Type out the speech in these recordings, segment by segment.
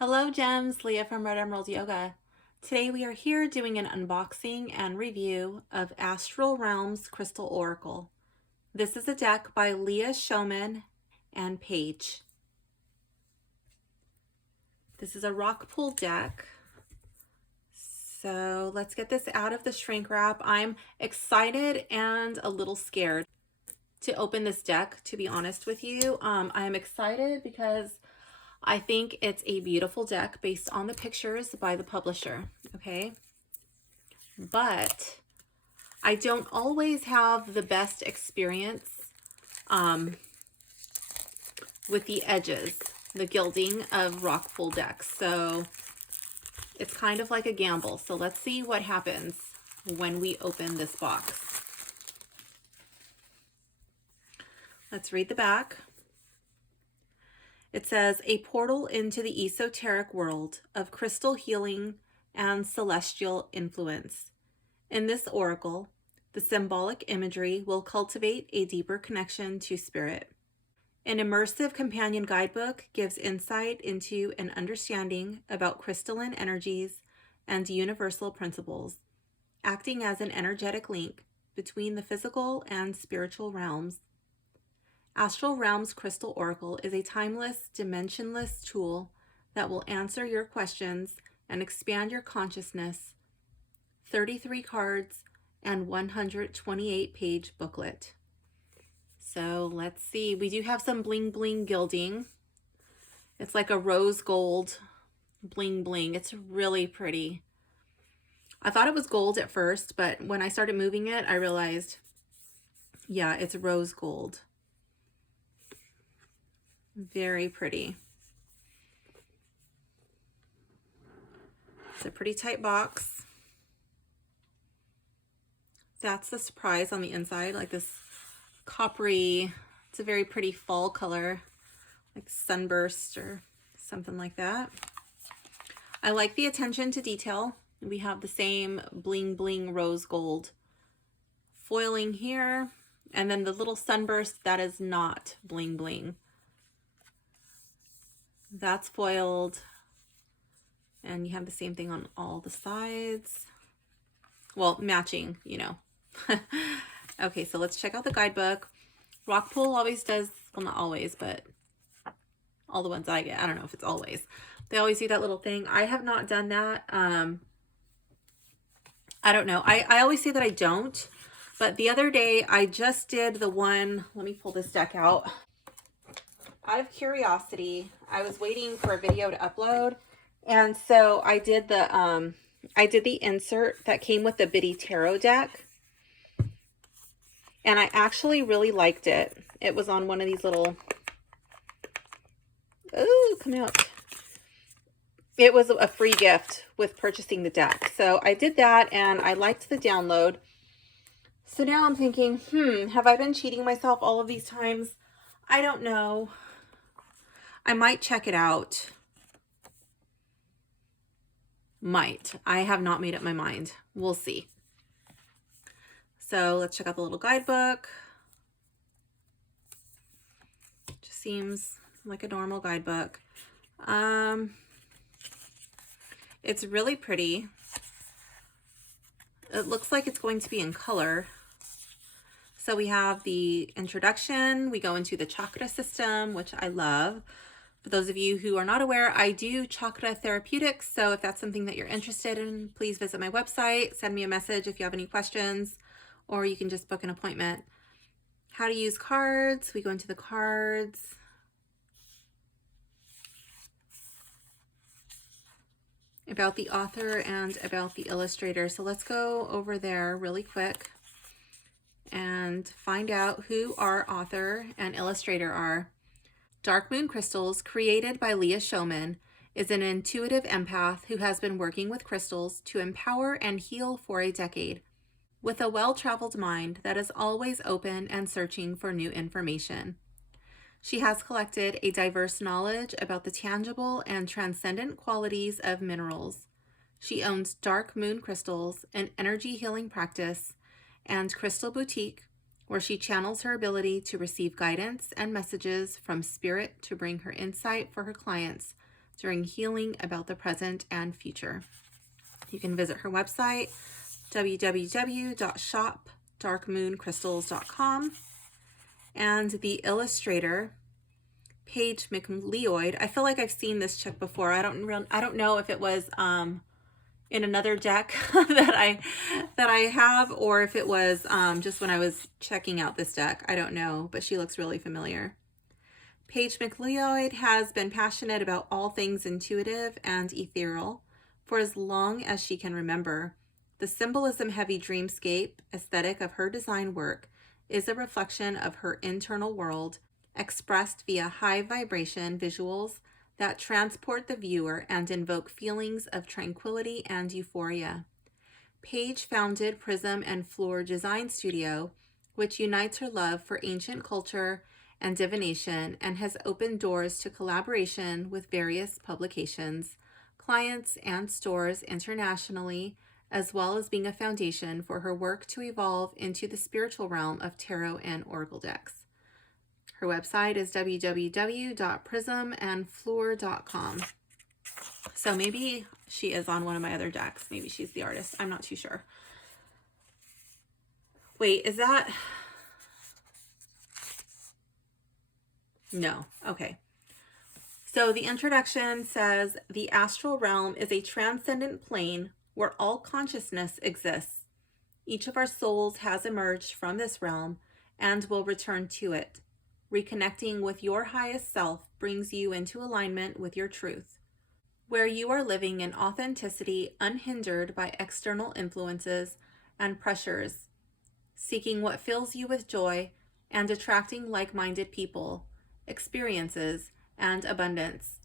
Hello Gems, Leah from Red Emerald Yoga. Today we are here doing an unboxing and review of Astral Realms Crystal Oracle. This is a deck by Leah Shoman and Paige. This is a rock pool deck. So let's get this out of the shrink wrap. I'm excited and a little scared to open this deck, to be honest with you. I am excited because I think it's a beautiful deck based on the pictures by the publisher, okay? But I don't always have the best experience with the edges, the gilding of rock pool decks. So it's kind of like a gamble. So let's see what happens when we open this box. Let's read the back. It says, a portal into the esoteric world of crystal healing and celestial influence. In this oracle, the symbolic imagery will cultivate a deeper connection to spirit. An immersive companion guidebook gives insight into an understanding about crystalline energies and universal principles, acting as an energetic link between the physical and spiritual realms. Astral Realms Crystal Oracle is a timeless, dimensionless tool that will answer your questions and expand your consciousness. 33 cards and 128-page booklet. So let's see. We do have some bling bling gilding. It's like a rose gold bling bling. It's really pretty. I thought it was gold at first, but when I started moving it, I realized, yeah, it's rose gold. Very pretty. It's a pretty tight box. That's the surprise on the inside, like this coppery, it's a very pretty fall color, like sunburst or something like that. I like the attention to detail. We have the same bling bling rose gold foiling here, and then the little sunburst that is not bling bling. That's foiled, and you have the same thing on all the sides. Well, matching, you know. Okay, so let's check out the guidebook. Rock pool always does, well, not always, but all the ones I get, I don't know if it's always. They always do that little thing. I have not done that. I don't know. I always say that I don't, but the other day I just did the one, let me pull this deck out. Out of curiosity, I was waiting for a video to upload, and so I did the insert that came with the Bitty Tarot deck, and I actually really liked it. It was on one of these little, oh, come out. It was a free gift with purchasing the deck, so I did that, and I liked the download. So now I'm thinking, have I been cheating myself all of these times? I don't know. I might check it out. Might. I have not made up my mind. We'll see. So let's check out the little guidebook. Just seems like a normal guidebook. It's really pretty. It looks like it's going to be in color. So we have the introduction. We go into the chakra system, which I love. For those of you who are not aware, I do chakra therapeutics. So if that's something that you're interested in, please visit my website, send me a message if you have any questions, or you can just book an appointment. How to use cards. We go into the cards. About the author and about the illustrator. So let's go over there really quick and find out who our author and illustrator are. Dark Moon Crystals, created by Leah Shoman, is an intuitive empath who has been working with crystals to empower and heal for a decade. With a well-traveled mind that is always open and searching for new information. She has collected a diverse knowledge about the tangible and transcendent qualities of minerals. She owns Dark Moon Crystals, an energy healing practice, and Crystal Boutique, where she channels her ability to receive guidance and messages from spirit to bring her insight for her clients during healing about the present and future. You can visit her website, www.shopdarkmooncrystals.com. And the illustrator, Paige McLeod, I feel like I've seen this chick before. I don't know if it was in another deck that I have, or if it was just when I was checking out this deck. I don't know, but she looks really familiar. Paige McLeod has been passionate about all things intuitive and ethereal for as long as she can remember. The symbolism-heavy dreamscape aesthetic of her design work is a reflection of her internal world, expressed via high vibration visuals that transport the viewer and invoke feelings of tranquility and euphoria. Paige founded Prism and Floor Design Studio, which unites her love for ancient culture and divination and has opened doors to collaboration with various publications, clients, and stores internationally, as well as being a foundation for her work to evolve into the spiritual realm of tarot and oracle decks. Her website is www.prismandfloor.com. So maybe she is on one of my other decks. Maybe she's the artist. I'm not too sure. Wait, is that... No. Okay. So the introduction says, the astral realm is a transcendent plane where all consciousness exists. Each of our souls has emerged from this realm and will return to it. Reconnecting with your highest self brings you into alignment with your truth, where you are living in authenticity unhindered by external influences and pressures, seeking what fills you with joy and attracting like-minded people, experiences, and abundance.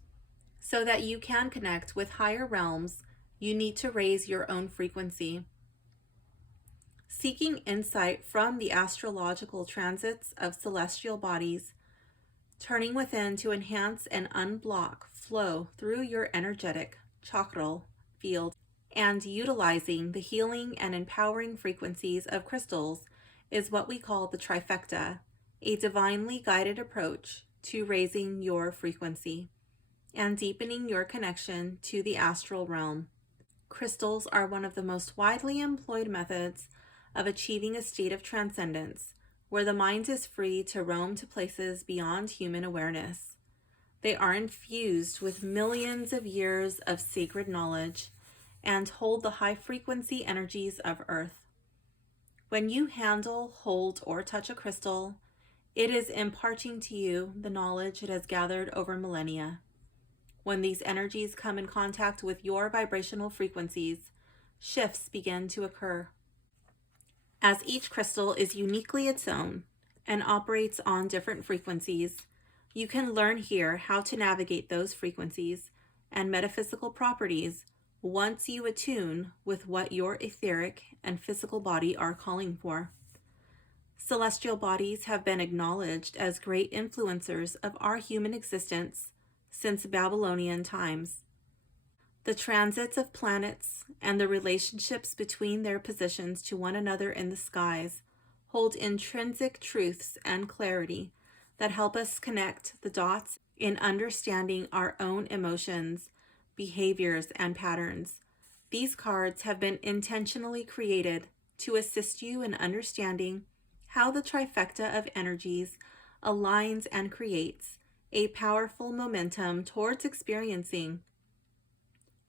So that you can connect with higher realms, you need to raise your own frequency. Seeking insight from the astrological transits of celestial bodies, turning within to enhance and unblock flow through your energetic chakral field, and utilizing the healing and empowering frequencies of crystals is what we call the trifecta, a divinely guided approach to raising your frequency and deepening your connection to the astral realm. Crystals are one of the most widely employed methods of achieving a state of transcendence, where the mind is free to roam to places beyond human awareness. They are infused with millions of years of sacred knowledge and hold the high-frequency energies of Earth. When you handle, hold, or touch a crystal, it is imparting to you the knowledge it has gathered over millennia. When these energies come in contact with your vibrational frequencies, shifts begin to occur. As each crystal is uniquely its own and operates on different frequencies, you can learn here how to navigate those frequencies and metaphysical properties once you attune with what your etheric and physical body are calling for. Celestial bodies have been acknowledged as great influencers of our human existence since Babylonian times. The transits of planets and the relationships between their positions to one another in the skies hold intrinsic truths and clarity that help us connect the dots in understanding our own emotions, behaviors, and patterns. These cards have been intentionally created to assist you in understanding how the trifecta of energies aligns and creates a powerful momentum towards experiencing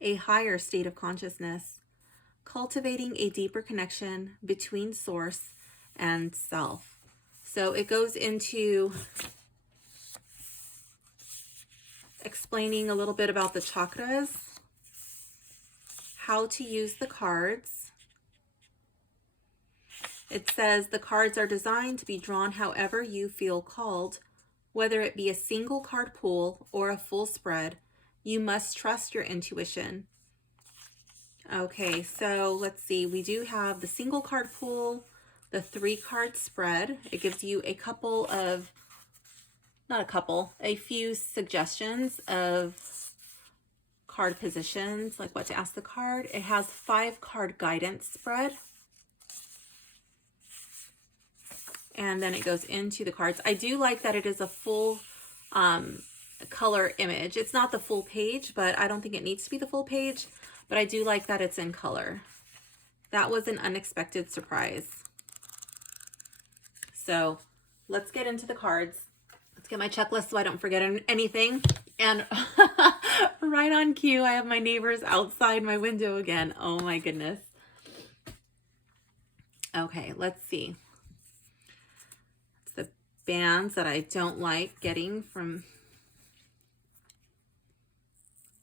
a higher state of consciousness, cultivating a deeper connection between source and self. So it goes into explaining a little bit about the chakras, how to use the cards. It says the cards are designed to be drawn however you feel called, whether it be a single card pull or a full spread. You must trust your intuition. Okay, so let's see. We do have the single card pull, the 3-card spread. It gives you a couple of, a few suggestions of card positions, like what to ask the card. It has 5-card guidance spread. And then it goes into the cards. I do like that it is a full color image. It's not the full page, but I don't think it needs to be the full page, but I do like that it's in color. That was an unexpected surprise. So let's get into the cards. Let's get my checklist so I don't forget anything. And right on cue, I have my neighbors outside my window again. Oh my goodness. Okay, let's see. It's the bands that I don't like getting from...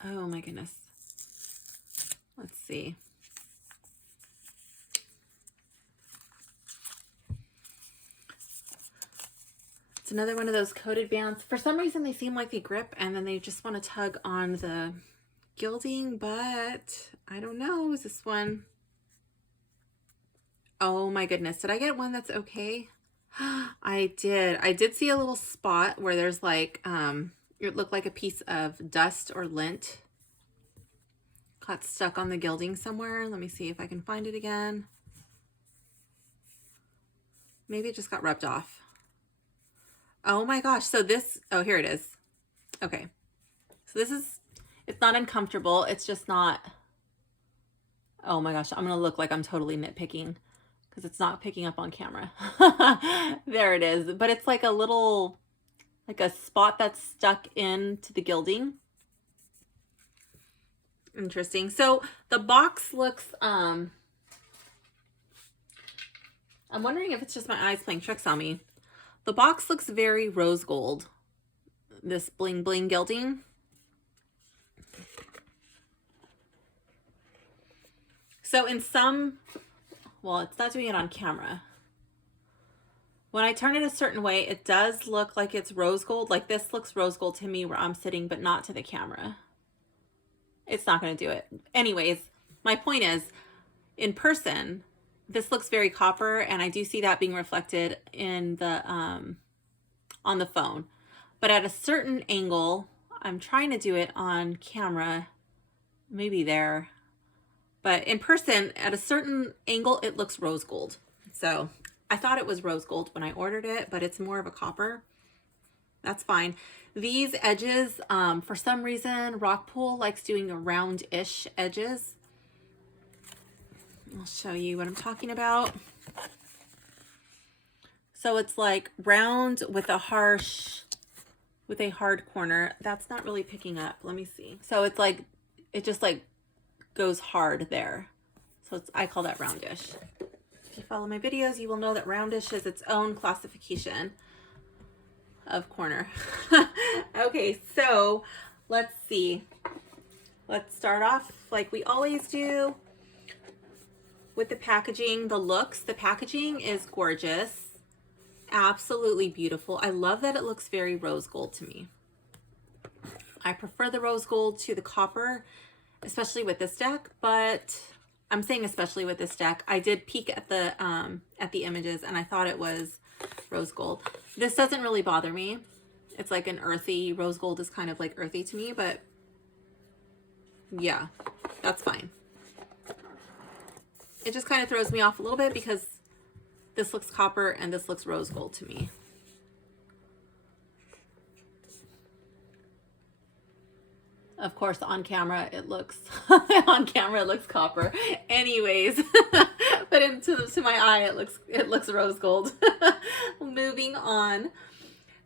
Oh my goodness. Let's see. It's another one of those coated bands. For some reason, they seem like they grip and then they just want to tug on the gilding, but I don't know. Is this one? Oh my goodness. Did I get one that's okay? I did. I did see a little spot where there's like, it looked like a piece of dust or lint got stuck on the gilding somewhere. Let me see if I can find it again. Maybe it just got rubbed off. Oh my gosh. So this, oh, here it is. Okay. So this is, it's not uncomfortable. It's just not, oh my gosh. I'm going to look like I'm totally nitpicking because it's not picking up on camera. There it is. But it's like a little, like a spot that's stuck into the gilding. Interesting. So the box looks, I'm wondering if it's just my eyes playing tricks on me. The box looks very rose gold, this bling bling gilding. So in some, well, it's not doing it on camera. When I turn it a certain way, it does look like it's rose gold. Like this looks rose gold to me where I'm sitting, but not to the camera. It's not going to do it. Anyways, my point is, in person, this looks very copper, and I do see that being reflected in the on the phone. But at a certain angle, I'm trying to do it on camera, maybe there. But in person, at a certain angle, it looks rose gold. So I thought it was rose gold when I ordered it, but it's more of a copper. That's fine. These edges, for some reason, Rockpool likes doing a round-ish edges. I'll show you what I'm talking about. So it's like round with a hard corner. That's not really picking up. Let me see. So it's like, it just like goes hard there. So it's, I call that roundish. If you follow my videos, you will know that roundish is its own classification of corner. Okay, so let's see. Let's start off like we always do with the packaging, the looks. The packaging is gorgeous, absolutely beautiful. I love that it looks very rose gold to me. I prefer the rose gold to the copper, especially with this deck, but I'm saying especially with this deck. I did peek at the images and I thought it was rose gold. This doesn't really bother me. It's like an earthy, rose gold is kind of like earthy to me, but yeah, that's fine. It just kind of throws me off a little bit because this looks copper and this looks rose gold to me. Of course, on camera it looks copper. Anyways, but to my eye it looks rose gold. Moving on.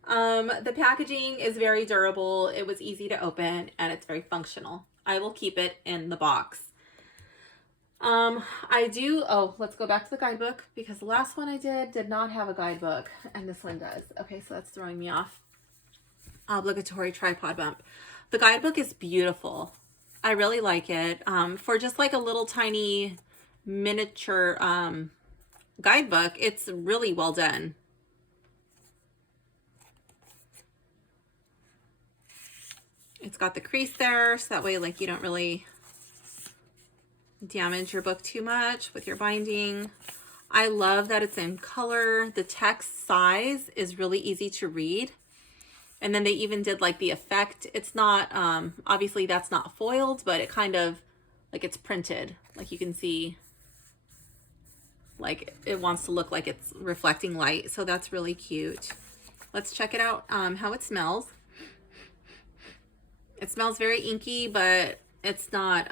The packaging is very durable. It was easy to open and it's very functional. I will keep it in the box. Let's go back to the guidebook because the last one I did not have a guidebook and this one does. Okay, so that's throwing me off. Obligatory tripod bump. The guidebook is beautiful. I really like it. For just like a little tiny miniature guidebook, it's really well done. It's got the crease there, so that way like you don't really damage your book too much with your binding. I love that it's in color. The text size is really easy to read. And then they even did like the effect. It's not, obviously that's not foiled, but it kind of like it's printed. Like you can see, like it wants to look like it's reflecting light. So that's really cute. Let's check it out, how it smells. It smells very inky, but it's not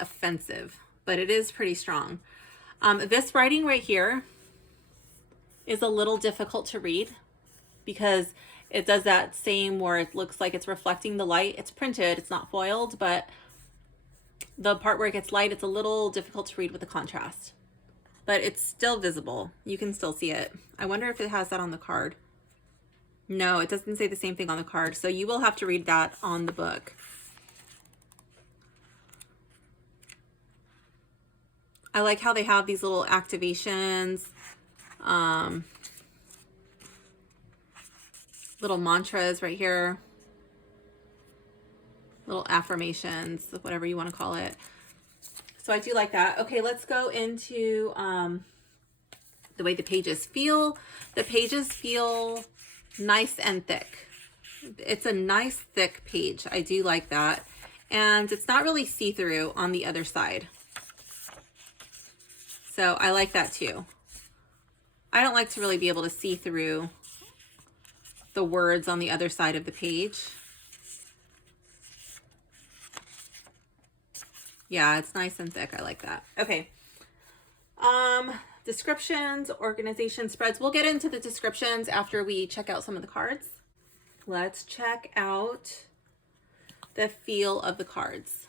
offensive, but it is pretty strong. This writing right here is a little difficult to read because it does that same where it looks like it's reflecting the light. It's printed, it's not foiled, but the part where it gets light, it's a little difficult to read with the contrast. But it's still visible. You can still see it. I wonder if it has that on the card. No, it doesn't say the same thing on the card, so you will have to read that on the book. I like how they have these little activations, little mantras right here, little affirmations, whatever you want to call it. So I do like that. Okay, let's go into the way the pages feel. The pages feel nice and thick. It's a nice thick page. I do like that. And it's not really see-through on the other side. So I like that too. I don't like to really be able to see through the words on the other side of the page. Yeah, it's nice and thick. I like that. Okay. Descriptions, organization, spreads. We'll get into the descriptions after we check out some of the cards. Let's check out the feel of the cards.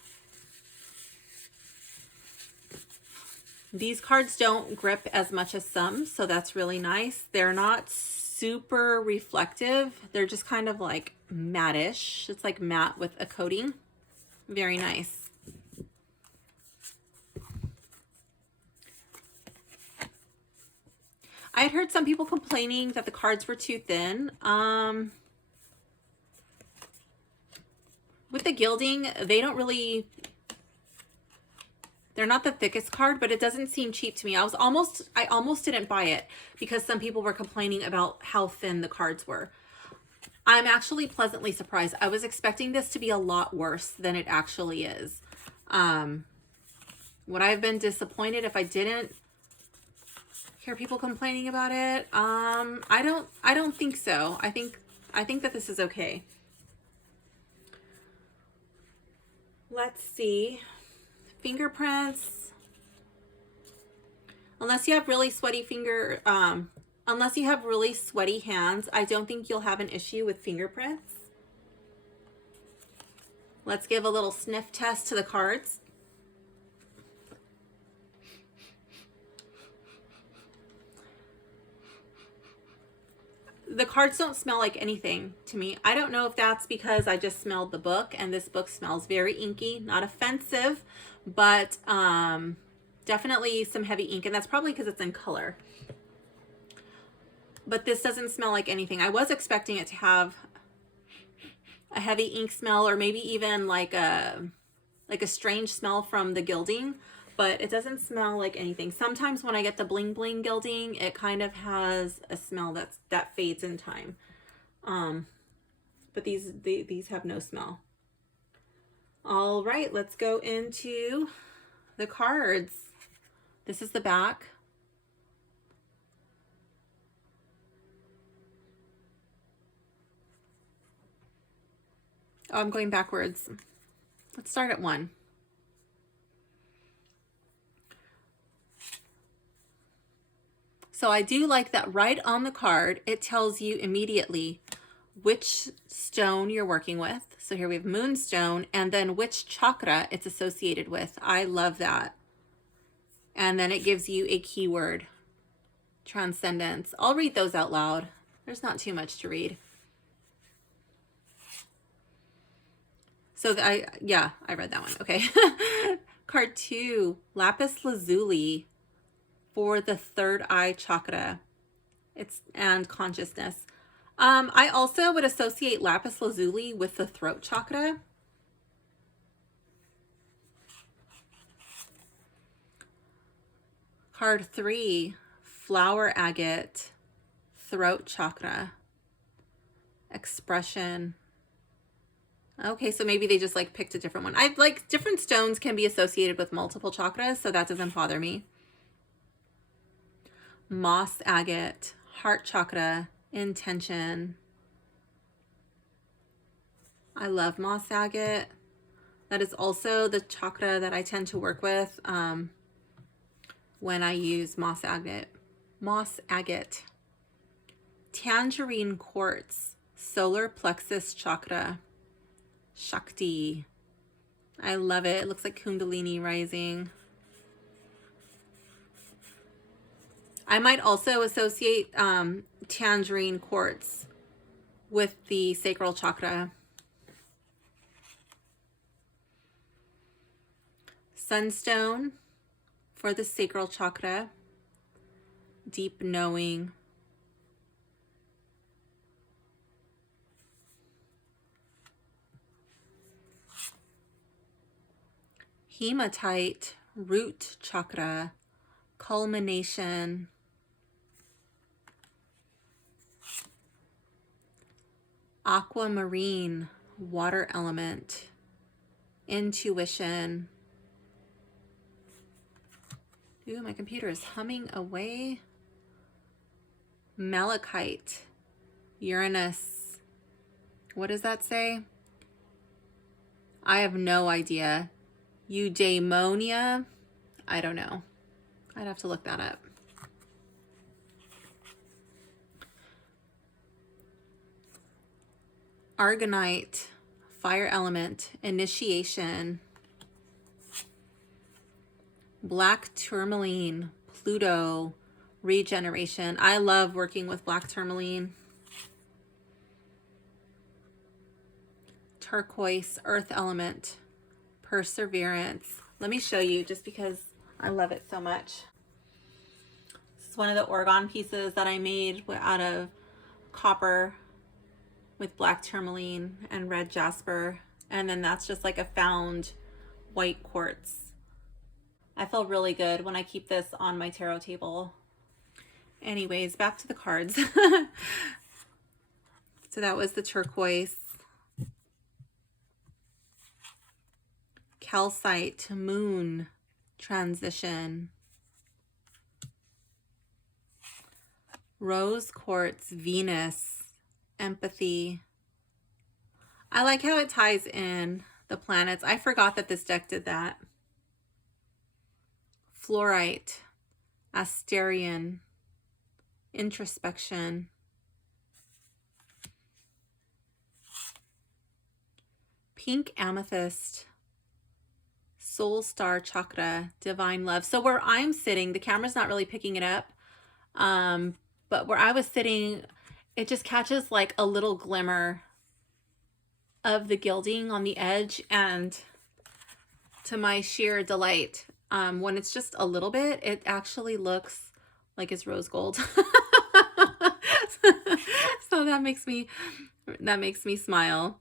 These cards don't grip as much as some, so that's really nice. They're not super reflective. They're just kind of like matte-ish. It's like matte with a coating. Very nice. I had heard some people complaining that the cards were too thin. With the gilding, they're not the thickest card, but it doesn't seem cheap to me. I almost didn't buy it because some people were complaining about how thin the cards were. I'm actually pleasantly surprised. I was expecting this to be a lot worse than it actually is. Would I have been disappointed if I didn't hear people complaining about it? I don't think so. I think that this is okay. Let's see. Fingerprints. Unless you have really sweaty unless you have really sweaty hands, I don't think you'll have an issue with fingerprints. Let's give a little sniff test to the cards. The cards don't smell like anything to me. I don't know if that's because I just smelled the book and this book smells very inky, not offensive, but definitely some heavy ink, and that's probably because it's in color. But this doesn't smell like anything. I was expecting it to have a heavy ink smell, or maybe even like a strange smell from the gilding, but it doesn't smell like anything. Sometimes when I get the bling bling gilding, it kind of has a smell that fades in time. But these have no smell. All right, let's go into the cards. This is the back. Oh, I'm going backwards. Let's start at 1. So I do like that right on the card, it tells you immediately which stone you're working with. So here we have moonstone, and then which chakra it's associated with. I love that. And then it gives you a keyword, transcendence. I'll read those out loud. There's not too much to read. So I read that one. Okay. Card 2, lapis lazuli for the third eye chakra. And consciousness. I also would associate lapis lazuli with the throat chakra. Card 3, flower agate, throat chakra, expression. Okay, so maybe they just like picked a different one. I like different stones can be associated with multiple chakras, so that doesn't bother me. Moss agate, heart chakra, intention. I love moss agate. That is also the chakra that I tend to work with when I use moss agate. Moss agate. Tangerine quartz, solar plexus chakra, Shakti. I love it. It looks like Kundalini rising. I might also associate tangerine quartz with the sacral chakra. Sunstone for the sacral chakra, deep knowing. Hematite, root chakra, culmination. Aquamarine, water element, intuition. Ooh, my computer is humming away. Malachite, Uranus. What does that say? I have no idea. Eudaimonia? I don't know. I'd have to look that up. Argonite, fire element, initiation. Black tourmaline, Pluto, regeneration. I love working with black tourmaline. Turquoise, earth element, perseverance. Let me show you just because I love it so much. This is one of the orgone pieces that I made out of copper with black tourmaline and red jasper. And then that's just like a found white quartz. I feel really good when I keep this on my tarot table. Anyways, back to the cards. So that was the turquoise. Calcite, moon, transition. Rose quartz, Venus, empathy. I like how it ties in the planets. I forgot that this deck did that. Fluorite, Asterian, introspection. Pink amethyst, soul star chakra, divine love. So where I'm sitting, the camera's not really picking it up, but where I was sitting, it just catches like a little glimmer of the gilding on the edge, and to my sheer delight, when it's just a little bit, it actually looks like it's rose gold. So that makes me smile.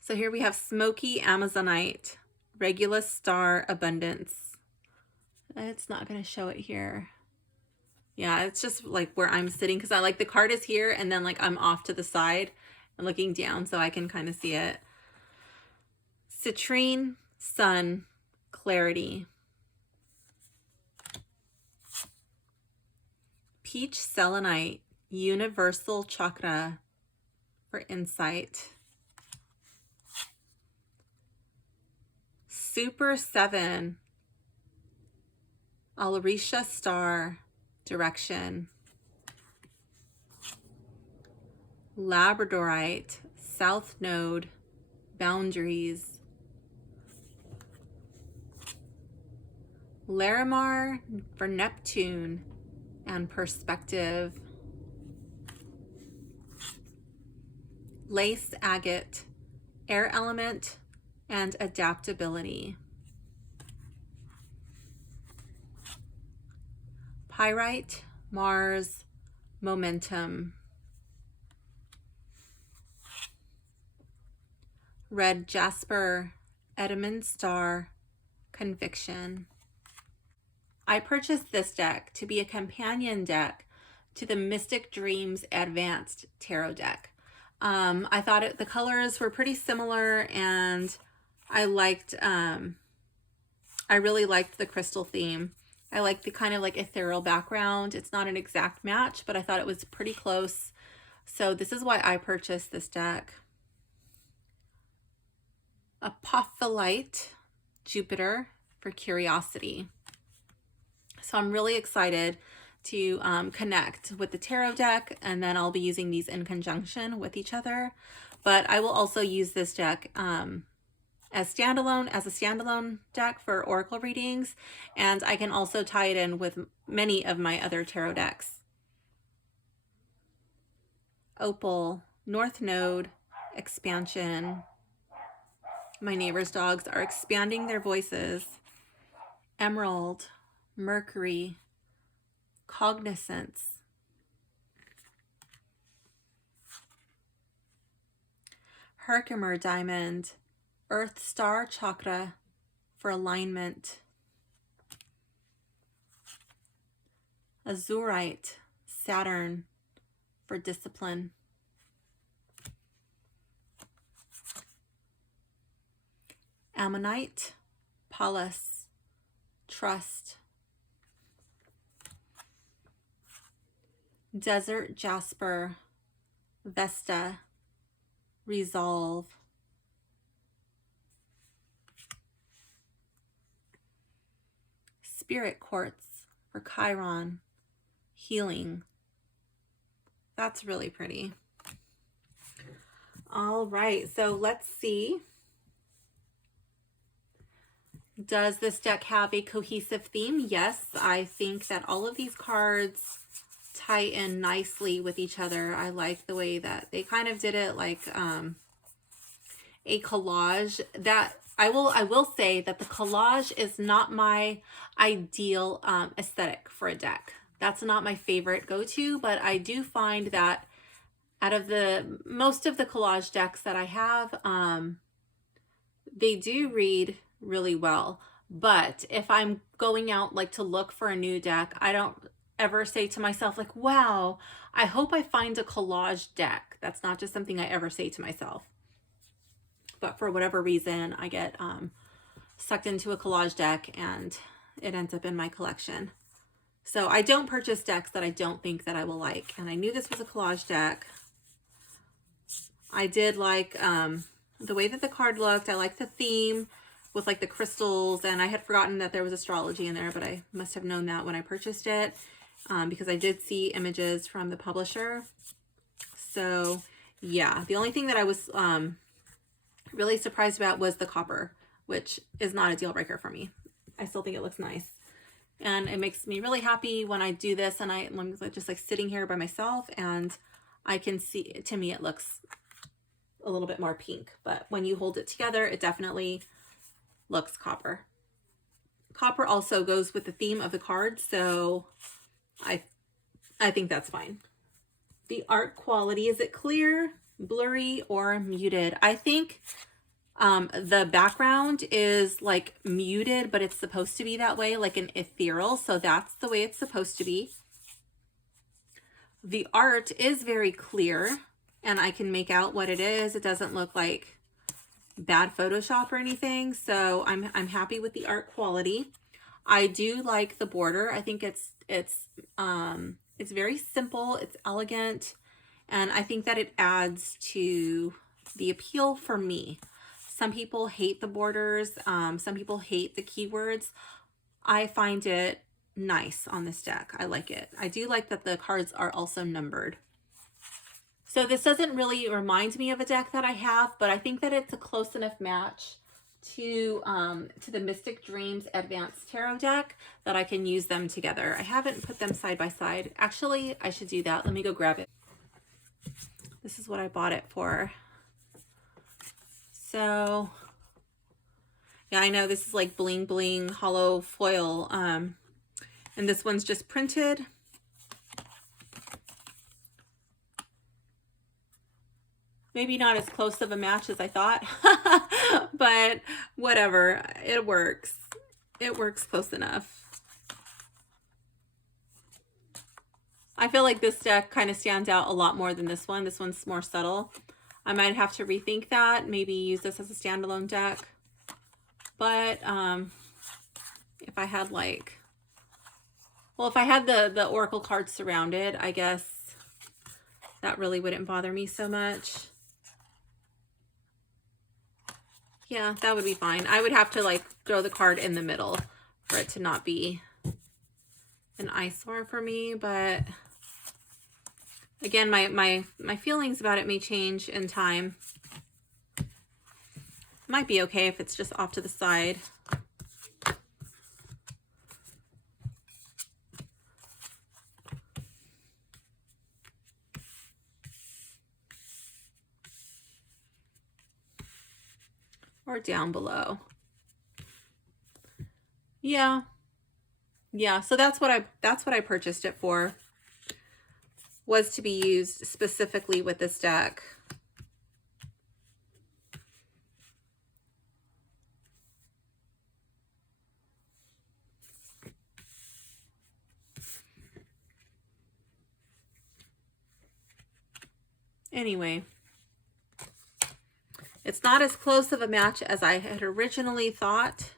So here we have smoky amazonite, regulus star, abundance. It's not going to show it here. Yeah, it's just like where I'm sitting, because I like the card is here and then like I'm off to the side and looking down so I can kind of see it. Citrine, sun, clarity. Peach selenite, universal chakra for insight. Super 7, Alarisha star, direction. Labradorite, south node, boundaries. Larimar for Neptune and perspective. Lace agate, air element and adaptability. Pyrite, Mars, momentum. Red jasper, Edmund star, conviction. I purchased this deck to be a companion deck to the Mystic Dreams Advanced Tarot deck. I thought the colors were pretty similar, and I really liked the crystal theme. I like the kind of like ethereal background. It's not an exact match, but I thought it was pretty close. So this is why I purchased this deck. Apophyllite, Jupiter for curiosity. So I'm really excited to connect with the tarot deck, and then I'll be using these in conjunction with each other. But I will also use this deck as a standalone deck for oracle readings, and I can also tie it in with many of my other tarot decks. Opal, North Node, expansion. My neighbor's dogs are expanding their voices. Emerald, Mercury, cognizance. Herkimer diamond, Earth star chakra for alignment. Azurite, Saturn for discipline. Ammonite, Pallas, trust. Desert jasper, Vesta, resolve. Spirit quartz for Chiron, healing. That's really pretty. All right, so let's see. Does this deck have a cohesive theme? Yes, I think that all of these cards tie in nicely with each other. I like the way that they kind of did it like a collage. That I will say that the collage is not my ideal aesthetic for a deck. That's not my favorite go-to, but I do find that out of most of the collage decks that I have, they do read really well. But if I'm going out like to look for a new deck, I don't ever say to myself like, wow, I hope I find a collage deck. That's not just something I ever say to myself. But for whatever reason, I get sucked into a collage deck and it ends up in my collection. So I don't purchase decks that I don't think that I will like. And I knew this was a collage deck. I did like the way that the card looked. I liked the theme with like the crystals, and I had forgotten that there was astrology in there, but I must have known that when I purchased it because I did see images from the publisher. So yeah, the only thing that I was really surprised about was the copper, which is not a deal breaker for me. I still think it looks nice. And it makes me really happy when I do this and I'm just like sitting here by myself and I can see, to me, it looks a little bit more pink, but when you hold it together, it definitely looks copper. Copper also goes with the theme of the card, so I think that's fine. The art quality, is it clear, blurry, or muted? I think the background is like muted, but it's supposed to be that way, like an ethereal, so that's the way it's supposed to be. The art is very clear, and I can make out what it is. It doesn't look like bad Photoshop or anything, so I'm happy with the art quality. I do like the border. I think it's very simple, it's elegant, and I think that it adds to the appeal for me. Some people hate the borders, some people hate the keywords. I find it nice on this deck. I like it. I do like that the cards are also numbered. So this doesn't really remind me of a deck that I have, but I think that it's a close enough match to the Mystic Dreams Advanced Tarot deck that I can use them together. I haven't put them side by side. Actually, I should do that. Let me go grab it. This is what I bought it for. So yeah, I know this is like bling bling hollow foil, and this one's just printed. Maybe not as close of a match as I thought, but whatever, it works. It works close enough. I feel like this deck kind of stands out a lot more than this one. This one's more subtle. I might have to rethink that, maybe use this as a standalone deck. But if I had like, well, if I had the Oracle cards surrounded, I guess that really wouldn't bother me so much. Yeah, that would be fine. I would have to like throw the card in the middle for it to not be an eyesore for me, but again, my feelings about it may change in time. Might be okay if it's just off to the side. Or down below. Yeah. Yeah, so that's what I purchased it for. Was to be used specifically with this deck. Anyway, it's not as close of a match as I had originally thought.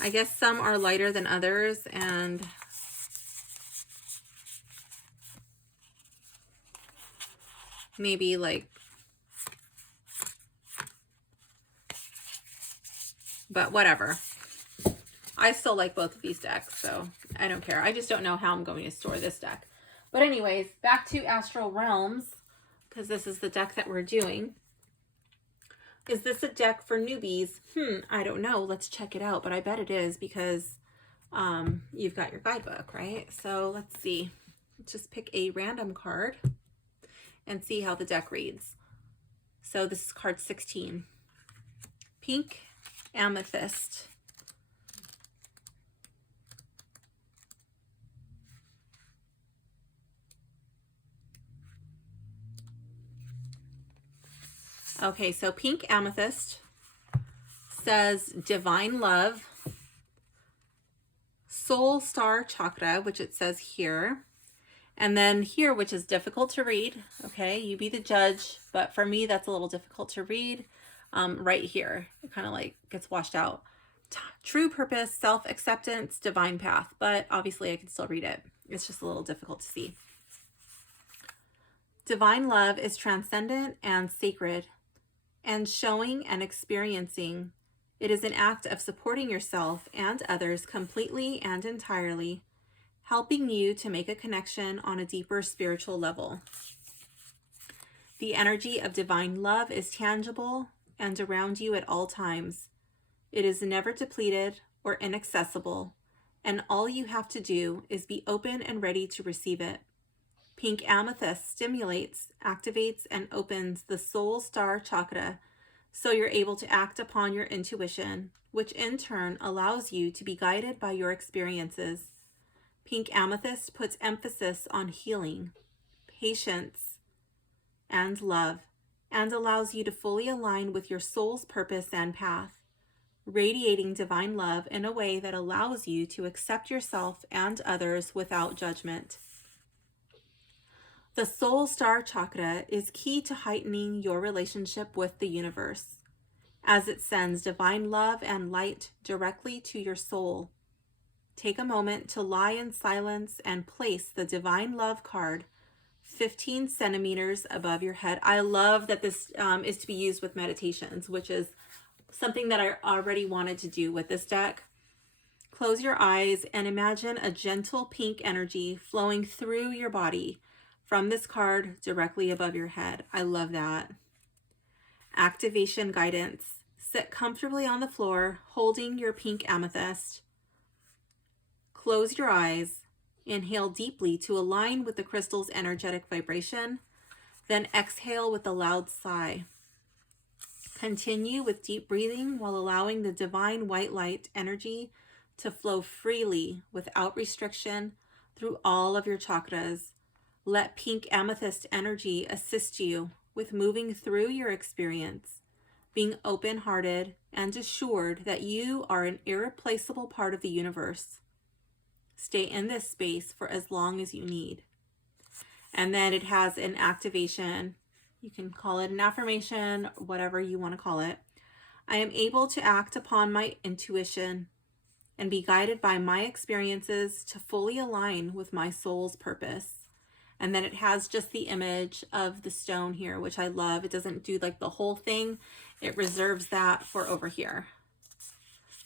I guess some are lighter than others, and maybe like, but whatever. I still like both of these decks, so I don't care. I just don't know how I'm going to store this deck. But anyways, back to Astral Realms, because this is the deck that we're doing. Is this a deck for newbies? I don't know. Let's check it out, but I bet it is because you've got your guidebook, right? So let's see. Let's just pick a random card and see how the deck reads. So this is card 16. Pink Amethyst. Okay, so Pink Amethyst says Divine Love, Soul Star Chakra, which it says here, and then here, which is difficult to read. Okay, you be the judge, but for me, that's a little difficult to read. Right here, it kind of like gets washed out. True Purpose, Self-Acceptance, Divine Path, but obviously I can still read it. It's just a little difficult to see. Divine Love is transcendent and sacred, and showing and experiencing. It is an act of supporting yourself and others completely and entirely, helping you to make a connection on a deeper spiritual level. The energy of divine love is tangible and around you at all times. It is never depleted or inaccessible, and all you have to do is be open and ready to receive it. Pink Amethyst stimulates, activates, and opens the Soul Star Chakra, so you're able to act upon your intuition, which in turn allows you to be guided by your experiences. Pink Amethyst puts emphasis on healing, patience, and love, and allows you to fully align with your soul's purpose and path, radiating divine love in a way that allows you to accept yourself and others without judgment. The Soul Star Chakra is key to heightening your relationship with the universe, as it sends divine love and light directly to your soul. Take a moment to lie in silence and place the Divine Love card 15 centimeters above your head. I love that this is to be used with meditations, which is something that I already wanted to do with this deck. Close your eyes and imagine a gentle pink energy flowing through your body from this card directly above your head. I love that. Activation guidance. Sit comfortably on the floor, holding your pink amethyst. Close your eyes. Inhale deeply to align with the crystal's energetic vibration. Then exhale with a loud sigh. Continue with deep breathing while allowing the divine white light energy to flow freely without restriction through all of your chakras. Let pink amethyst energy assist you with moving through your experience, being open-hearted and assured that you are an irreplaceable part of the universe. Stay in this space for as long as you need. And then it has an activation. You can call it an affirmation, whatever you want to call it. I am able to act upon my intuition and be guided by my experiences to fully align with my soul's purpose. And then it has just the image of the stone here, which I love. It doesn't do like the whole thing. It reserves that for over here.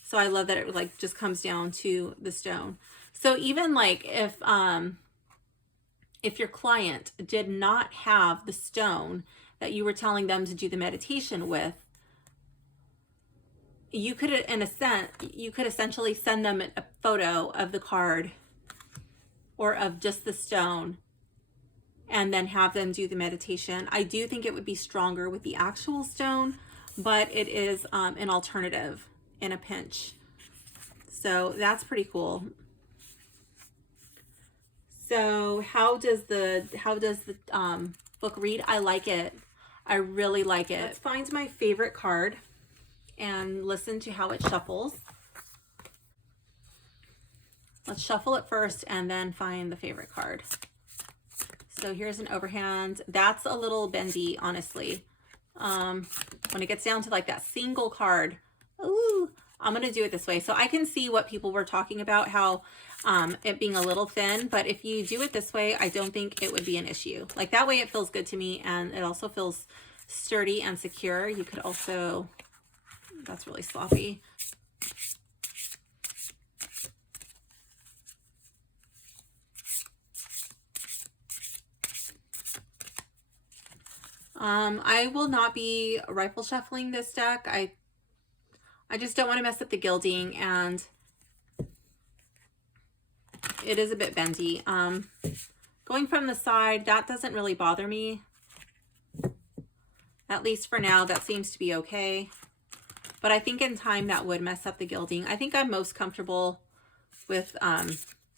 So I love that it like just comes down to the stone. So even like if your client did not have the stone that you were telling them to do the meditation with, you could, in a sense, you could essentially send them a photo of the card or of just the stone and then have them do the meditation. I do think it would be stronger with the actual stone, but it is an alternative in a pinch. So that's pretty cool. So how does the book read? I like it. I really like it. Let's find my favorite card and listen to how it shuffles. Let's shuffle it first and then find the favorite card. So here's an overhand. That's a little bendy, honestly. When it gets down to like that single card, ooh, I'm going to do it this way. So I can see what people were talking about, how it being a little thin, but if you do it this way, I don't think it would be an issue. Like that way it feels good to me, and it also feels sturdy and secure. You could also, that's really sloppy. I will not be rifle shuffling this deck. I just don't want to mess up the gilding, and it is a bit bendy. Going from the side, that doesn't really bother me. At least for now, that seems to be okay. But I think in time that would mess up the gilding. I think I'm most comfortable with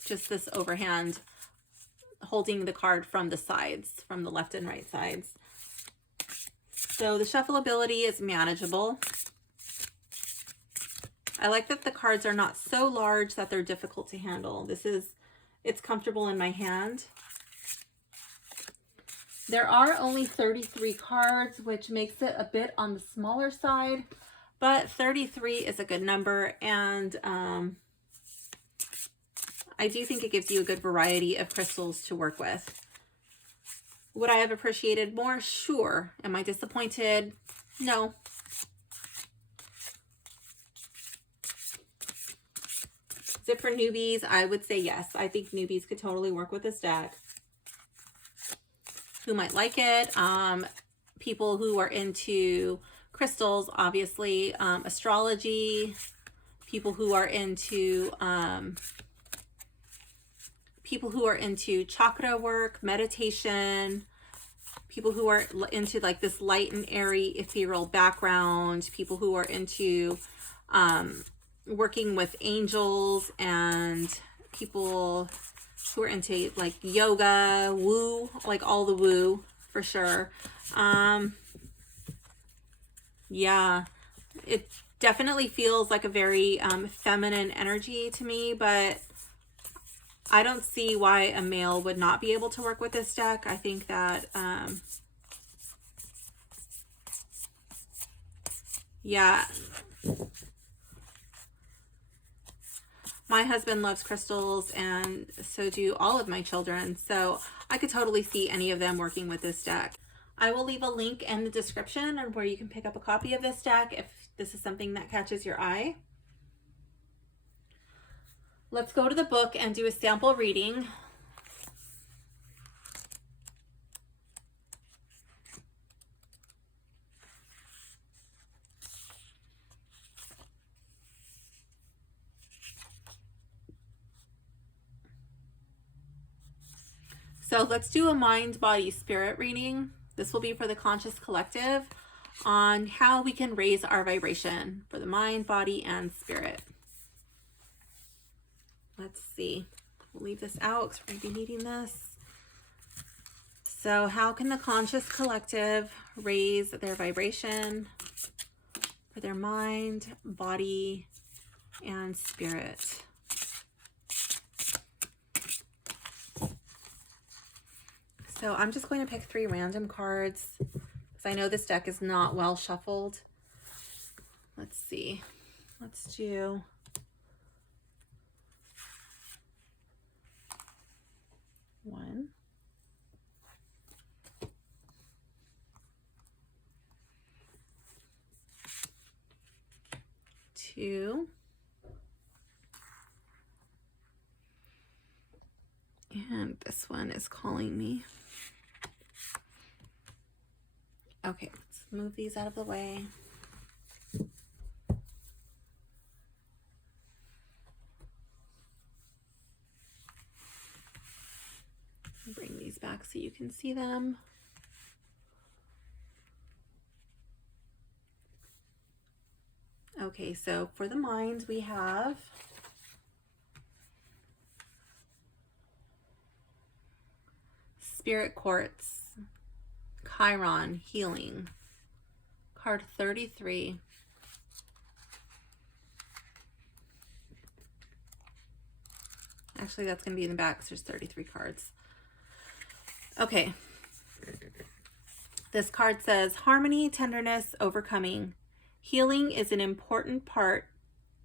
just this overhand, holding the card from the sides, from the left and right sides. So the shuffleability is manageable. I like that the cards are not so large that they're difficult to handle. It's comfortable in my hand. There are only 33 cards, which makes it a bit on the smaller side, but 33 is a good number, and I do think it gives you a good variety of crystals to work with. Would I have appreciated more? Sure. Am I disappointed? No. Is it for newbies? I would say yes. I think newbies could totally work with this deck. Who might like it? People who are into crystals, obviously, astrology, people who are into chakra work, meditation, people who are into like this light and airy ethereal background, people who are into working with angels, and people who are into like yoga, woo, like all the woo for sure. Yeah, it definitely feels like a very feminine energy to me, but I don't see why a male would not be able to work with this deck. I think that, yeah, my husband loves crystals, and so do all of my children. So I could totally see any of them working with this deck. I will leave a link in the description of where you can pick up a copy of this deck if this is something that catches your eye. Let's go to the book and do a sample reading. So let's do a mind, body, spirit reading. This will be for the conscious collective on how we can raise our vibration for the mind, body, and spirit. Let's see. We'll leave this out because we're going to be needing this. So how can the conscious collective raise their vibration for their mind, body, and spirit? So I'm just going to pick 3 random cards because I know this deck is not well shuffled. Let's see. Let's do one, 2. And this one is calling me. Okay, let's move these out of the way. Bring these back so you can see them. Okay, so for the mind, we have Spirit Quartz, Chiron, Healing, card 33. Actually, that's going to be in the back because there's 33 cards. Okay. This card says, harmony, tenderness, overcoming. Healing is an important part.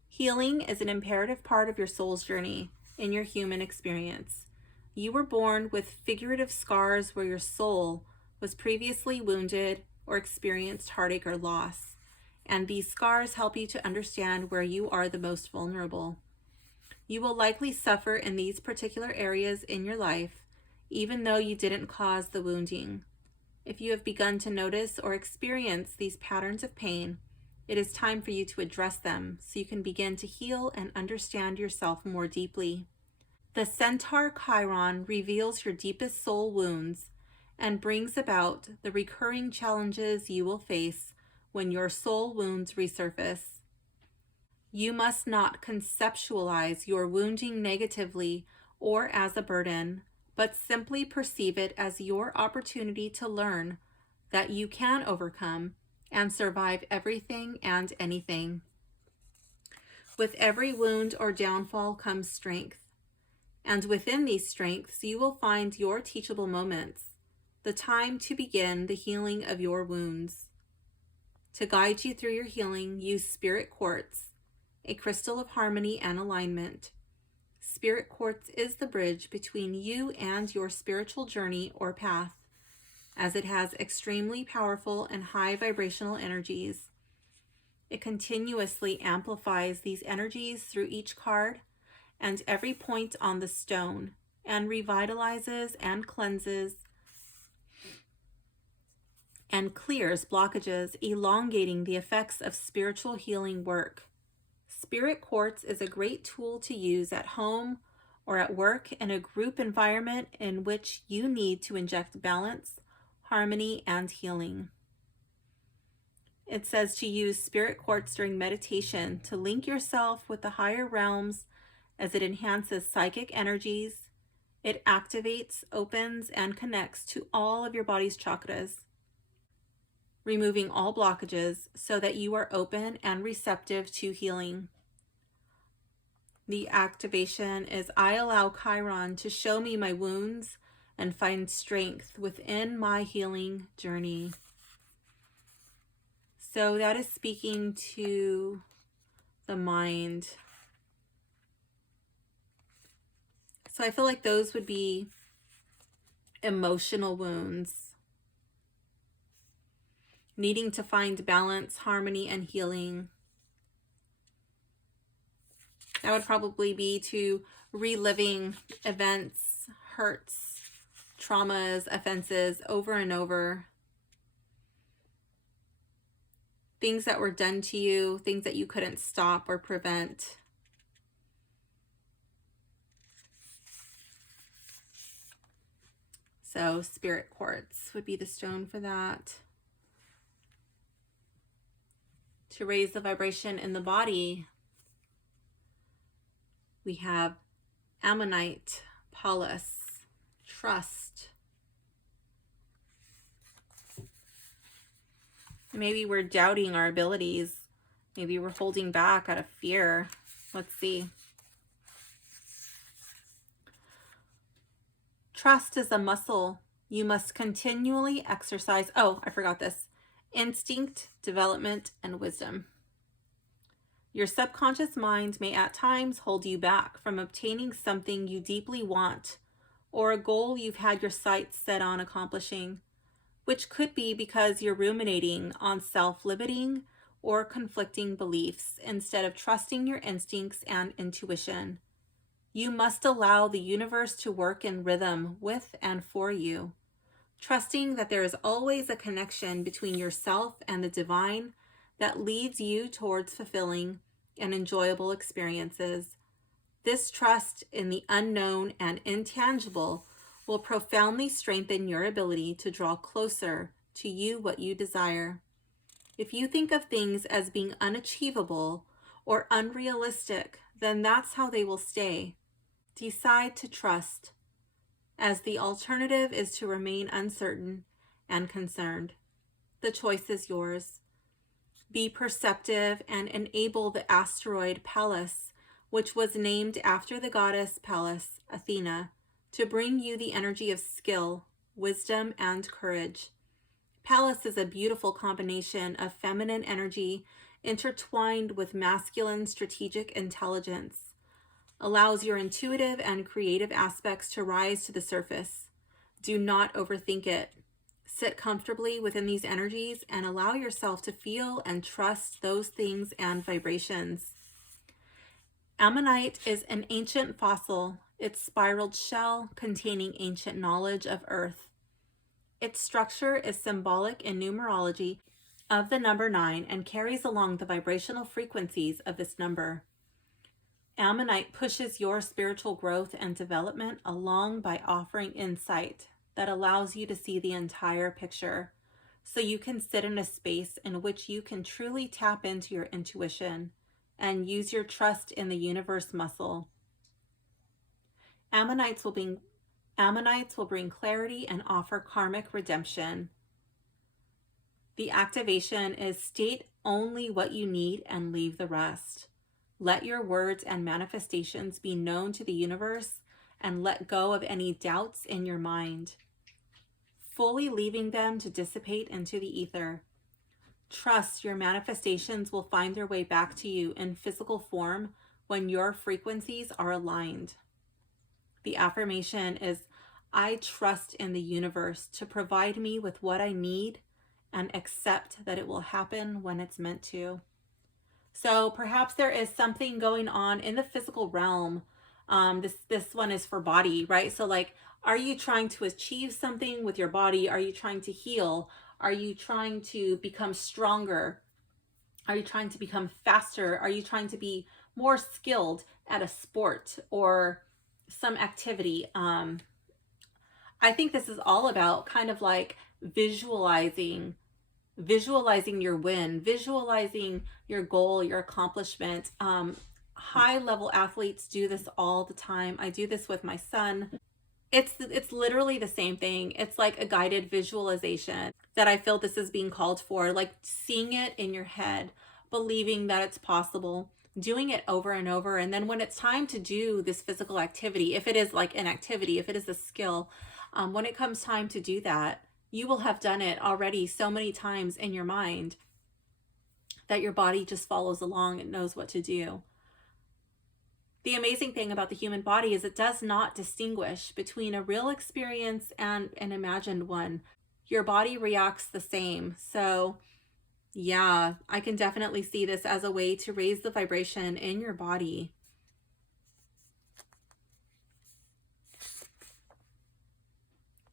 Healing is an imperative part of your soul's journey in your human experience. You were born with figurative scars where your soul was previously wounded or experienced heartache or loss. And these scars help you to understand where you are the most vulnerable. You will likely suffer in these particular areas in your life, even though you didn't cause the wounding. If you have begun to notice or experience these patterns of pain, it is time for you to address them so you can begin to heal and understand yourself more deeply. The Centaur Chiron reveals your deepest soul wounds and brings about the recurring challenges you will face when your soul wounds resurface. You must not conceptualize your wounding negatively or as a burden, but simply perceive it as your opportunity to learn that you can overcome and survive everything and anything. With every wound or downfall comes strength, and within these strengths you will find your teachable moments, the time to begin the healing of your wounds. To guide you through your healing, use Spirit Quartz, a crystal of harmony and alignment. Spirit Quartz is the bridge between you and your spiritual journey or path, as it has extremely powerful and high vibrational energies. It continuously amplifies these energies through each card and every point on the stone, and revitalizes and cleanses and clears blockages, elongating the effects of spiritual healing work. Spirit Quartz is a great tool to use at home or at work in a group environment in which you need to inject balance, harmony, and healing. It says to use Spirit Quartz during meditation to link yourself with the higher realms as it enhances psychic energies. It activates, opens, and connects to all of your body's chakras, removing all blockages so that you are open and receptive to healing. The activation is, I allow Chiron to show me my wounds and find strength within my healing journey. So that is speaking to the mind. So I feel like those would be emotional wounds. Needing to find balance, harmony, and healing. That would probably be to reliving events, hurts, traumas, offenses over and over. Things that were done to you, things that you couldn't stop or prevent. So Spirit Quartz would be the stone for that. To raise the vibration in the body, we have Ammonite, Pallas, Trust. Maybe we're doubting our abilities. Maybe we're holding back out of fear. Let's see. Trust is a muscle you must continually exercise. Oh, I forgot this. Instinct, development, and wisdom. Your subconscious mind may at times hold you back from obtaining something you deeply want or a goal you've had your sights set on accomplishing, which could be because you're ruminating on self-limiting or conflicting beliefs instead of trusting your instincts and intuition. You must allow the universe to work in rhythm with and for you, trusting that there is always a connection between yourself and the divine that leads you towards fulfilling and enjoyable experiences. This trust in the unknown and intangible will profoundly strengthen your ability to draw closer to you what you desire. If you think of things as being unachievable or unrealistic, then that's how they will stay. Decide to trust, as the alternative is to remain uncertain and concerned. The choice is yours. Be perceptive and enable the asteroid Pallas, which was named after the goddess Pallas, Athena, to bring you the energy of skill, wisdom, and courage. Pallas is a beautiful combination of feminine energy intertwined with masculine strategic intelligence. Allows your intuitive and creative aspects to rise to the surface. Do not overthink it. Sit comfortably within these energies and allow yourself to feel and trust those things and vibrations. Ammonite is an ancient fossil, its spiraled shell containing ancient knowledge of Earth. Its structure is symbolic in numerology of the number 9 and carries along the vibrational frequencies of this number. Ammonite pushes your spiritual growth and development along by offering insight that allows you to see the entire picture, so you can sit in a space in which you can truly tap into your intuition and use your trust in the universe muscle. Ammonites will bring clarity and offer karmic redemption. The activation is state only what you need and leave the rest. Let your words and manifestations be known to the universe and let go of any doubts in your mind, fully leaving them to dissipate into the ether. Trust your manifestations will find their way back to you in physical form when your frequencies are aligned. The affirmation is, I trust in the universe to provide me with what I need and accept that it will happen when it's meant to. So perhaps there is something going on in the physical realm. This one is for body, right? So like, are you trying to achieve something with your body? Are you trying to heal? Are you trying to become stronger? Are you trying to become faster? Are you trying to be more skilled at a sport or some activity? I think this is all about kind of like visualizing your win, visualizing your goal, your accomplishment. High level athletes do this all the time. I do this with my son. It's literally the same thing. It's like a guided visualization that I feel this is being called for, like seeing it in your head, believing that it's possible, doing it over and over. And then when it's time to do this physical activity, if it is like an activity, if it is a skill, when it comes time to do that, you will have done it already so many times in your mind that your body just follows along and knows what to do. The amazing thing about the human body is it does not distinguish between a real experience and an imagined one. Your body reacts the same. So yeah, I can definitely see this as a way to raise the vibration in your body.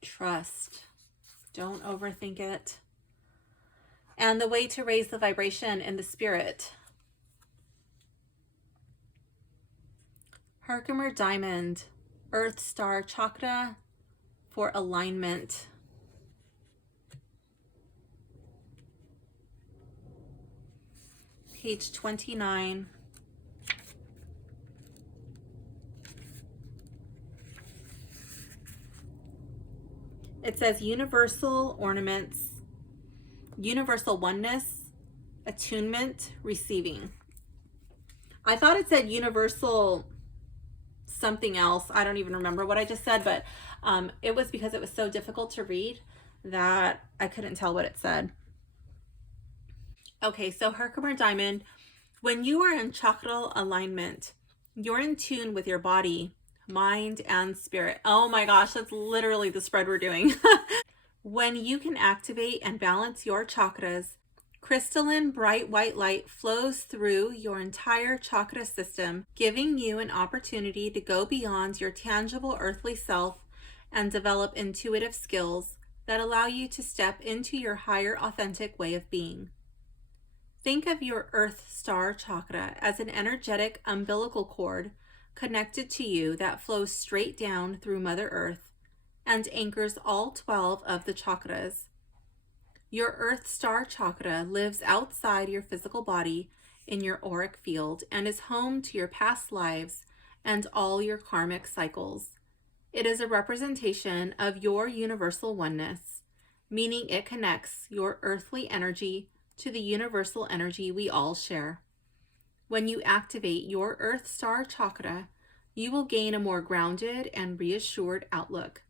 Trust. Don't overthink it. And the way to raise the vibration in the spirit. Herkimer Diamond, Earth Star Chakra for alignment. Page 29. It says universal ornaments, universal oneness, attunement, receiving. I thought it said universal something else. I don't even remember what I just said, but it was because it was so difficult to read that I couldn't tell what it said. Okay, so Herkimer Diamond, when you are in chakral alignment, you're in tune with your body, mind, and spirit. Oh my gosh, that's literally the spread we're doing. When you can activate and balance your chakras, Crystalline bright white light flows through your entire chakra system, giving you an opportunity to go beyond your tangible earthly self and develop intuitive skills that allow you to step into your higher authentic way of being. Think of your Earth Star chakra as an energetic umbilical cord connected to you that flows straight down through Mother Earth and anchors all 12 of the chakras. Your Earth Star chakra lives outside your physical body in your auric field and is home to your past lives and all your karmic cycles. It is a representation of your universal oneness, meaning it connects your earthly energy to the universal energy we all share. When you activate your Earth Star chakra, you will gain a more grounded and reassured outlook,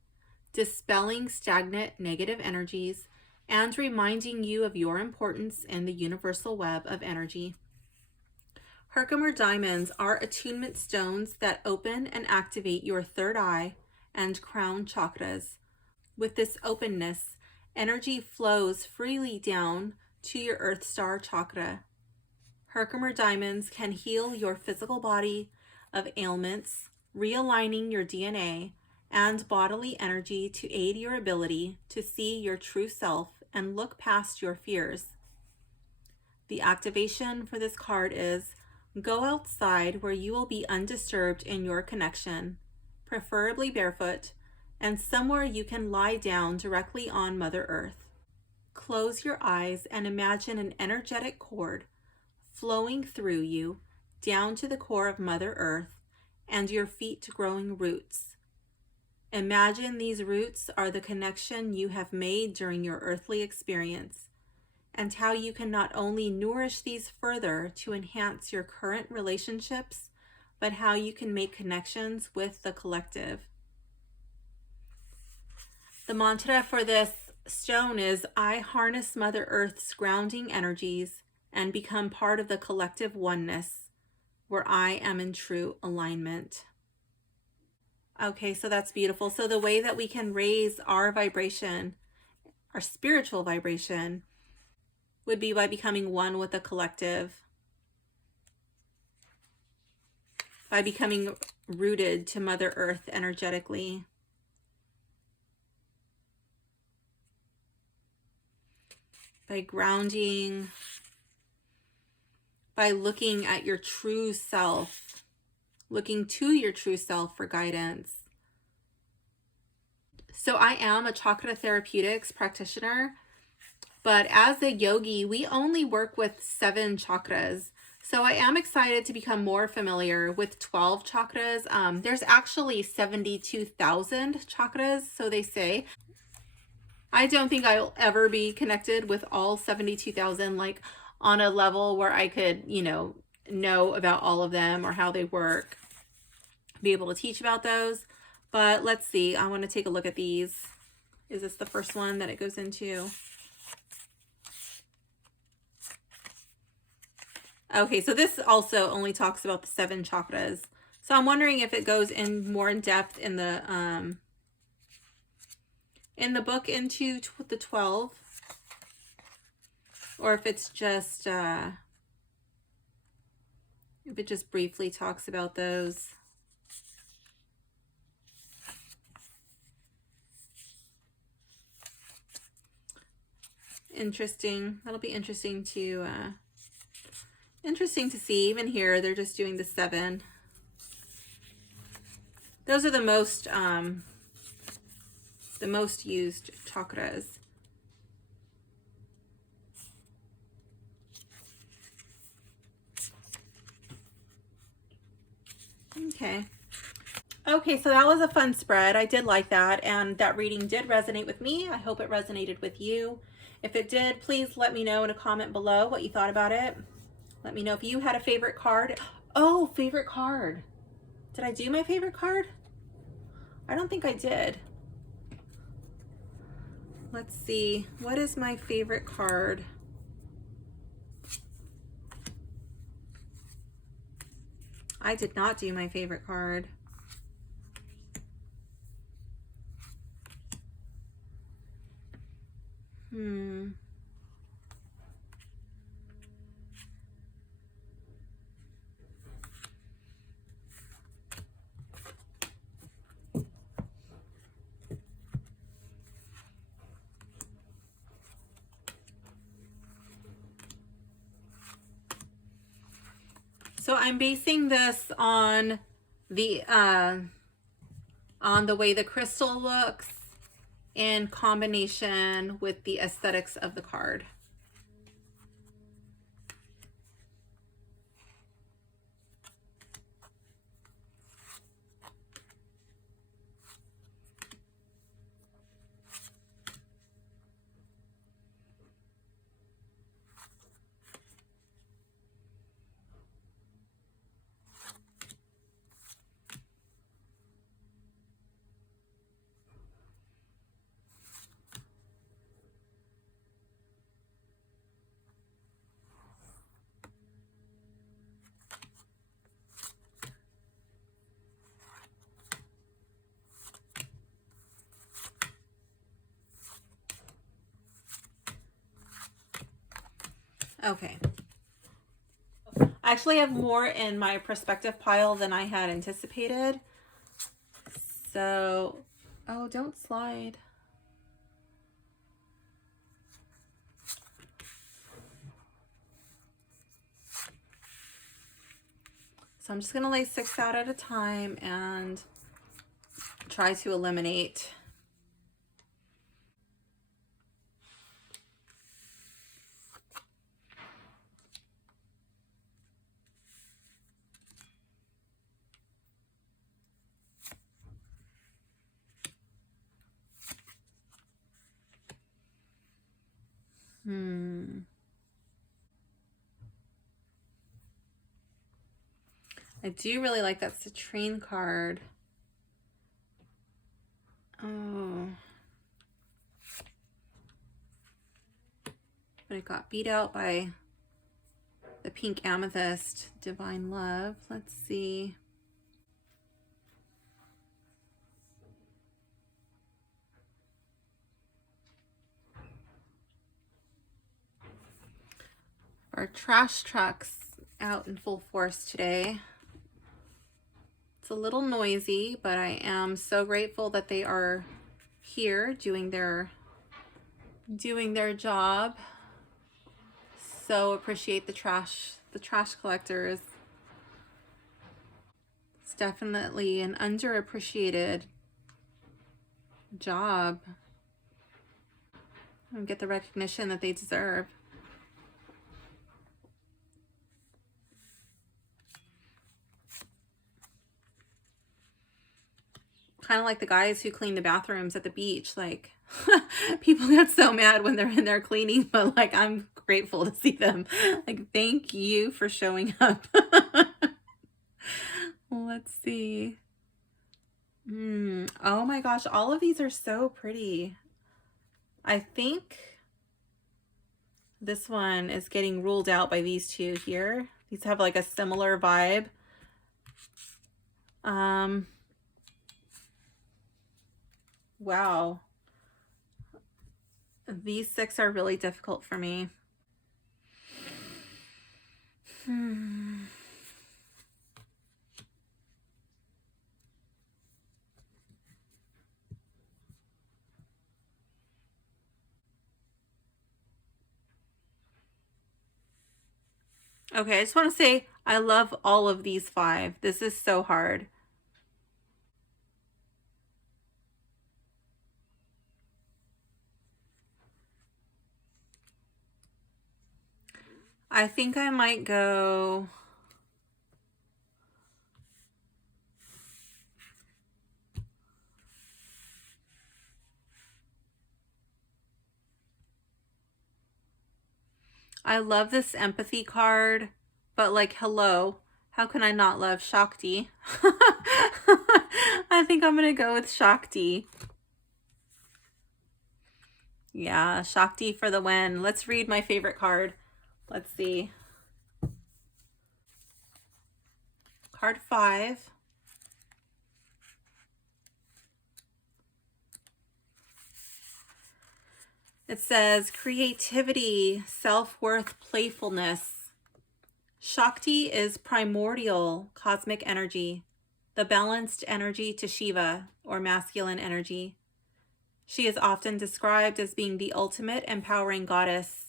dispelling stagnant negative energies and reminding you of your importance in the universal web of energy. Herkimer diamonds are attunement stones that open and activate your third eye and crown chakras. With this openness, energy flows freely down to your Earth Star chakra. Herkimer diamonds can heal your physical body of ailments, realigning your DNA and bodily energy to aid your ability to see your true self and look past your fears. The activation for this card is: go outside where you will be undisturbed in your connection, preferably barefoot, and somewhere you can lie down directly on Mother Earth. Close your eyes and imagine an energetic cord flowing through you down to the core of Mother Earth and your feet growing roots. Imagine these roots are the connection you have made during your earthly experience, and how you can not only nourish these further to enhance your current relationships, but how you can make connections with the collective. The mantra for this stone is: I harness Mother Earth's grounding energies and become part of the collective oneness where I am in true alignment. Okay, so that's beautiful. So the way that we can raise our vibration, our spiritual vibration, would be by becoming one with the collective, by becoming rooted to Mother Earth energetically. By grounding, by looking at your true self, looking to your true self for guidance. So I am a chakra therapeutics practitioner, but as a yogi, we only work with 7 chakras. So I am excited to become more familiar with 12 chakras. There's actually 72,000 chakras, so they say. I don't think I'll ever be connected with all 72,000, like on a level where I could, know about all of them or how they work, be able to teach about those. But let's see, I want to take a look at these. Is this the first one that it goes into? Okay, so this also only talks about the 7 chakras. So I'm wondering if it goes in more in depth in the book into the 12, or if it's just if it just briefly talks about those. Interesting. That'll be interesting to see. Even here, they're just doing the 7. Those are the most used chakras. Okay, so that was a fun spread. I did like that, and that reading did resonate with me. I hope it resonated with you. If it did, please let me know in a comment below what you thought about it. Let me know if you had a favorite card. Oh, favorite card. Did I do my favorite card? I don't think I did. Let's see. What is my favorite card? I did not do my favorite card. So I'm basing this on the way the crystal looks in combination with the aesthetics of the card. Okay. I actually have more in my perspective pile than I had anticipated. So, oh, don't slide. So I'm just going to lay 6 out at a time and try to eliminate. I do really like that citrine card. Oh. But it got beat out by the pink amethyst, Divine Love. Let's see. Our trash trucks out in full force today. It's a little noisy, but I am so grateful that they are here doing their job. So appreciate the trash collectors. It's definitely an underappreciated job and get the recognition that they deserve. Kind of like the guys who clean the bathrooms at the beach. Like, people get so mad when they're in there cleaning, but like, I'm grateful to see them. Like, thank you for showing up. Let's see. Oh my gosh, all of these are so pretty. I think this one is getting ruled out by these two here. These have like a similar vibe. Wow. These 6 are really difficult for me. Okay, I just want to say I love all of these 5. This is so hard. I think I might go... I love this empathy card, but like, hello, how can I not love Shakti? I think I'm gonna go with Shakti. Yeah, Shakti for the win. Let's read my favorite card. Let's see. Card 5. It says creativity, self-worth, playfulness. Shakti is primordial cosmic energy, the balanced energy to Shiva, or masculine energy. She is often described as being the ultimate empowering goddess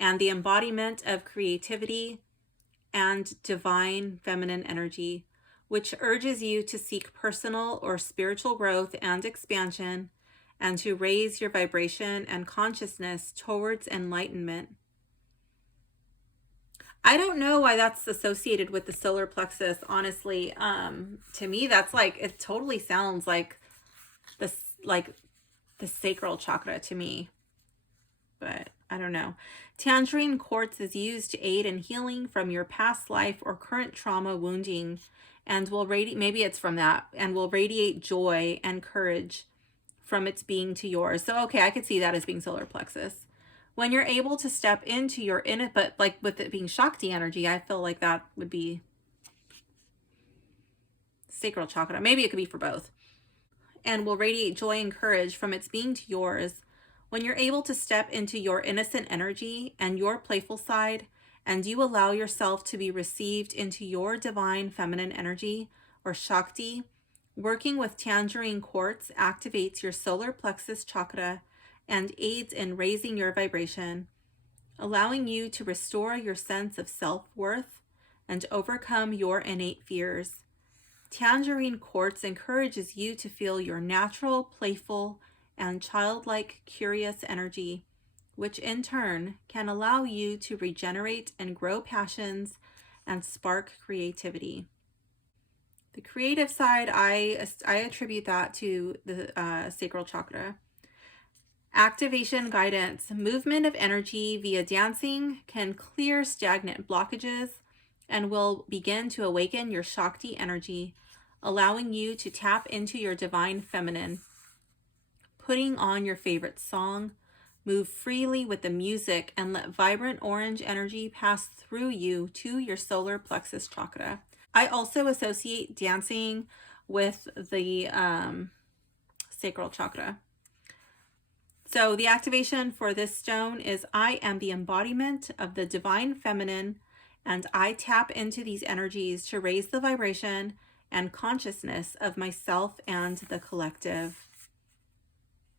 and the embodiment of creativity and divine feminine energy, which urges you to seek personal or spiritual growth and expansion, and to raise your vibration and consciousness towards enlightenment. I don't know why that's associated with the solar plexus, honestly. To me, that's like, it totally sounds like this, like the sacral chakra to me, but I don't know. Tangerine quartz is used to aid in healing from your past life or current trauma wounding, and will radiate, maybe it's from that, and will radiate joy and courage from its being to yours. So, okay, I could see that as being solar plexus. When you're able to step into your inner, but like with it being Shakti energy, I feel like that would be sacral chakra. Maybe it could be for both. And will radiate joy and courage from its being to yours. When you're able to step into your innocent energy and your playful side, and you allow yourself to be received into your divine feminine energy, or Shakti, working with tangerine quartz activates your solar plexus chakra and aids in raising your vibration, allowing you to restore your sense of self-worth and overcome your innate fears. Tangerine quartz encourages you to feel your natural, playful, and childlike curious energy, which in turn can allow you to regenerate and grow passions and spark creativity. The creative side, I attribute that to the sacral chakra. Activation guidance. Movement of energy via dancing can clear stagnant blockages and will begin to awaken your Shakti energy, allowing you to tap into your divine feminine. Putting on your favorite song, move freely with the music, and let vibrant orange energy pass through you to your solar plexus chakra. I also associate dancing with the sacral chakra. So the activation for this stone is, I am the embodiment of the divine feminine, and I tap into these energies to raise the vibration and consciousness of myself and the collective.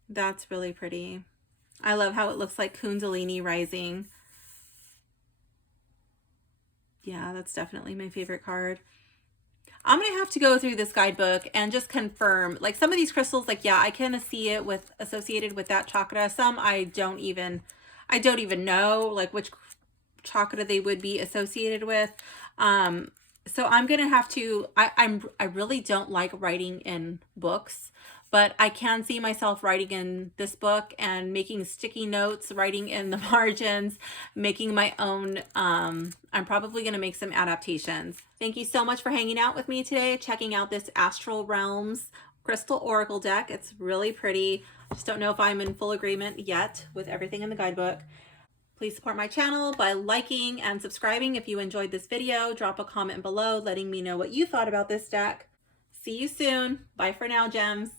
That's really pretty. I love how it looks like Kundalini rising. Yeah, that's definitely my favorite card. I'm going to have to go through this guidebook and just confirm, like some of these crystals, like, yeah, I can see it with associated with that chakra. Some I don't even know like which chakra they would be associated with. So I'm going to have to, I really don't like writing in books, but I can see myself writing in this book and making sticky notes, writing in the margins, making my own. I'm probably going to make some adaptations. Thank you so much for hanging out with me today, checking out this Astral Realms Crystal Oracle deck. It's really pretty. I just don't know if I'm in full agreement yet with everything in the guidebook. Please support my channel by liking and subscribing if you enjoyed this video. Drop a comment below letting me know what you thought about this deck. See you soon. Bye for now, gems.